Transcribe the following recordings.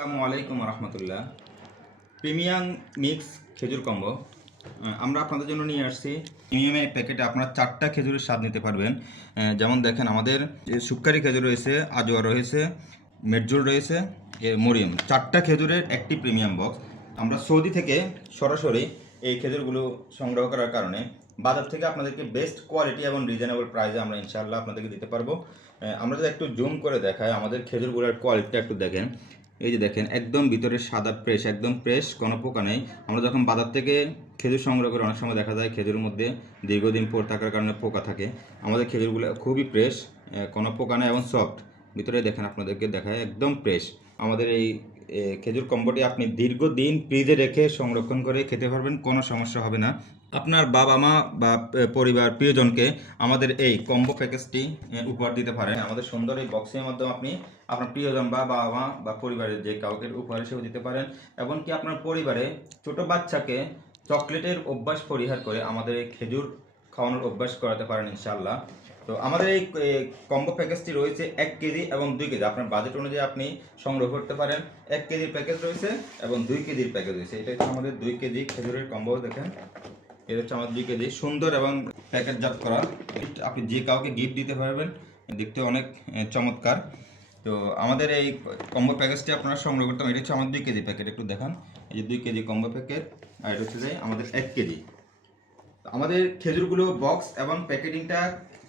আসসালামু আলাইকুম রহমতুল্লাহ। Premium mix খেজুর কম্বো আমরা আপনাদের জন্য নিয়ে আসছি। প্রিমিয়ামের প্যাকেটে আপনারা 4টা খেজুরের স্বাদ নিতে পারবেন। যেমন দেখেন, আমাদের সুক্কারি খেজুর রয়েছে, আজোয়া রয়েছে, মেটজুল রয়েছে, মরিয়ম। 4টা খেজুরের একটি প্রিমিয়াম বক্স। আমরা সৌদি থেকে সরাসরি এই খেজুরগুলো সংগ্রহ করার কারণে বাজার থেকে আপনাদেরকে বেস্ট কোয়ালিটি এবং রিজনেবল প্রাইসে আমরা ইনশাআল্লাহ আপনাদেরকে দিতে পারবো। আমরা যদি একটু জুম করে দেখাই, আমাদের খেজুরগুলোর কোয়ালিটিটা একটু দেখেন। এই যে দেখেন, একদম ভিতরে সাদা ফ্রেশ, একদম ফ্রেশ, কোনো পোকা নেই। আমরা যখন বাজার থেকে খেজুর সংগ্রহ করি, অনেক সময় দেখা যায় খেজুরের মধ্যে দীর্ঘদিন পর থাকার কারণে পোকা থাকে। আমাদের খেজুরগুলো খুবই ফ্রেশ, কোনো পোকা নেই এবং সফট। ভিতরে দেখেন, আপনাদেরকে দেখায় একদম ফ্রেশ। আমাদের এই খেজুর কম্বোটি আপনি দীর্ঘদিন ফ্রিজে রেখে সংরক্ষণ করে খেতে পারবেন, কোনো সমস্যা হবে না। আপনার বাবা মা বা পরিবার প্রিয়জনকে আমাদের এই কম্বো প্যাকেজটি উপহার দিতে পারেন। আমাদের সুন্দর এই বক্সের মাধ্যমে আপনি আপনার প্রিয়জন বা বাবা মা বা পরিবারের যে কাউকে উপহার হিসেবে দিতে পারেন। এমনকি আপনার পরিবারে ছোট বাচ্চাকে চকলেটের অভ্যাস পরিহার করে আমাদের এই খেজুর খাওয়ানোর অভ্যাস করাতে পারেন ইনশাআল্লাহ। তো আমাদের এই কম্বো প্যাকেজটি রয়েছে 1 কেজি এবং 2 কেজি। আপনার বাজেট অনুযায়ী আপনি সংগ্রহ করতে পারেন। 1 কেজির প্যাকেজ রয়েছে এবং 2 কেজির প্যাকেজ রয়েছে। এটা হচ্ছে আমাদের 2 কেজি খেজুরের কম্বো। দেখেন, এটা হচ্ছে আমাদের 2 কেজি, সুন্দর এবং প্যাকেটজাত করা। আপনি যে কাউকে গিফট দিতে পারবেন, দেখতে অনেক চমৎকার। তো আমাদের এই কম্বো প্যাকেজটি আপনারা সংগ্রহ করতে হবে। এটা হচ্ছে আমাদের 2 কেজি প্যাকেট, একটু দেখান। এই যে 2 কেজি কম্বো প্যাকেট, আর এটা হচ্ছে যে আমাদের 1 কেজি। আমাদের খেজুরগুলো বক্স এবং প্যাকেটিংটা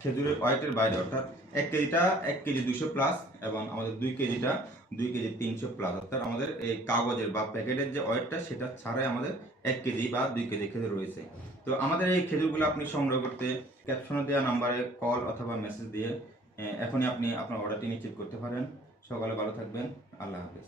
খেজুরের ওয়েটের বাইরে, অর্থাৎ 1 কেজিটা 1 কেজি 200 প্লাস এবং আমাদের 2 কেজিটা 2 কেজি 300 প্লাস। অর্থাৎ আমাদের এই কাগজের বা প্যাকেটের যে ওয়েটটা সেটা ছাড়াই আমাদের 1 কেজি বা 2 কেজি খেজুর রয়েছে। তো আমাদের এই খেজুরগুলো আপনি সংগ্রহ করতে ক্যাপশনে দেওয়া নাম্বারে কল অথবা মেসেজ দিয়ে এখনই আপনি আপনার অর্ডারটি নিশ্চিত করতে পারেন। সকালে ভালো থাকবেন। আল্লাহ হাফেজ।